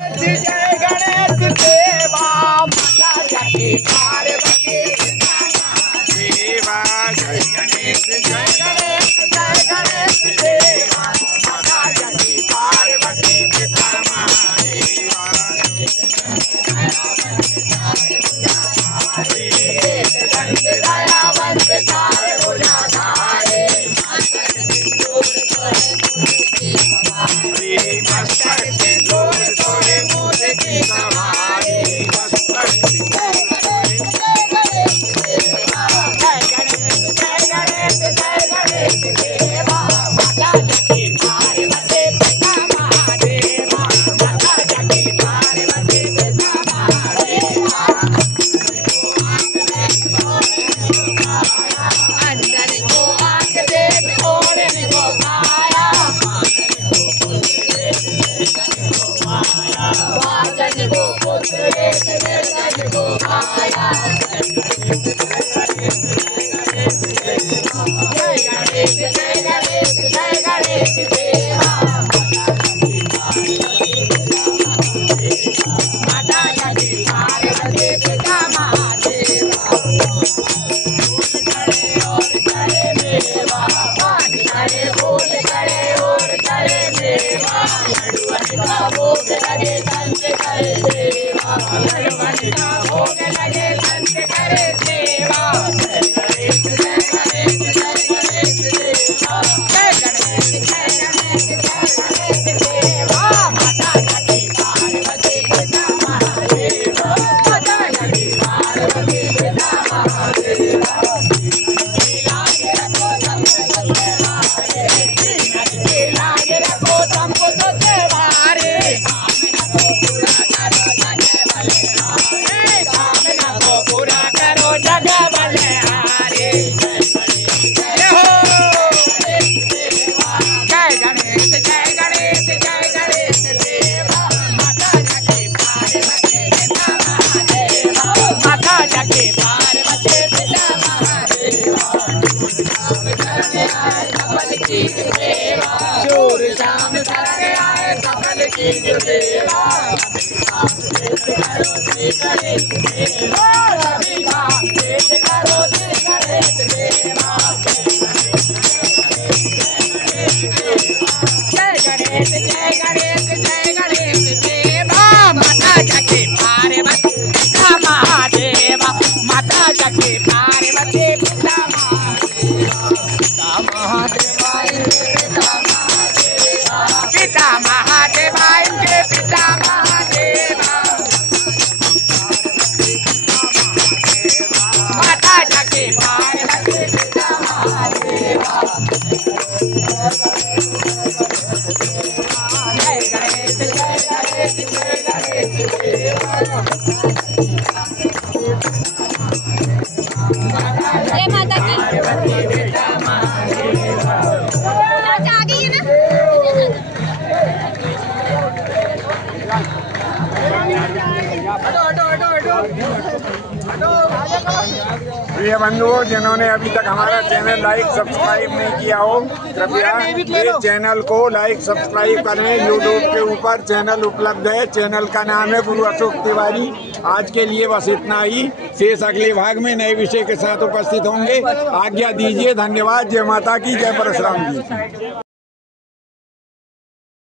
जय गणेश देवा माता जय पार्वती देवा जय गणेश देवा माता जय पार्वती पिता देवा दयावंत तारे भुजाधारे मस्तक सिंदूर सोहे मूद की सवारी मस्तक जय गणेश देवा माता जय पार्वती पिता महादेवा माता जय पार्वती पिता महादेवा अंदर को आंख दे ओढ़ने को काया वाजन को पुत्र वेदन को आया जय गणेश देवा माता जय पार्वती पिता महादेवा फूल करे और करे देवा लड्डुअन का भोग लगे संत करे देवा लड्डुअन का भोग लगे संत करे देवा जय गणेश देवा जय गणेश देवा माता जय पार्वती पिता महादेवा माता जय पार्वती पिता महादेवा शूर शाम करके आए सकल की देवा सभी काम पेश करो गणेश देवा जय गणेश देवा माता जय पार्वती पिता महादेवा माता जय पार्वती पिता महादेवा पिता महादेवा इनके पिता महादेवा माता जय पार्वती पिता महादेवा जय गणेश जय माता की पिता महादेवा प्रिय बंधुओं, जिन्होंने अभी तक हमारा चैनल लाइक सब्सक्राइब नहीं किया हो, कृपया इस चैनल को लाइक सब्सक्राइब करें। यूट्यूब के ऊपर चैनल उपलब्ध है। चैनल का नाम है गुरु अशोक तिवारी। आज के लिए बस इतना ही। शेष अगले भाग में नए विषय के साथ उपस्थित होंगे। आज्ञा दीजिए। धन्यवाद। जय माता की, जय परशुराम जी।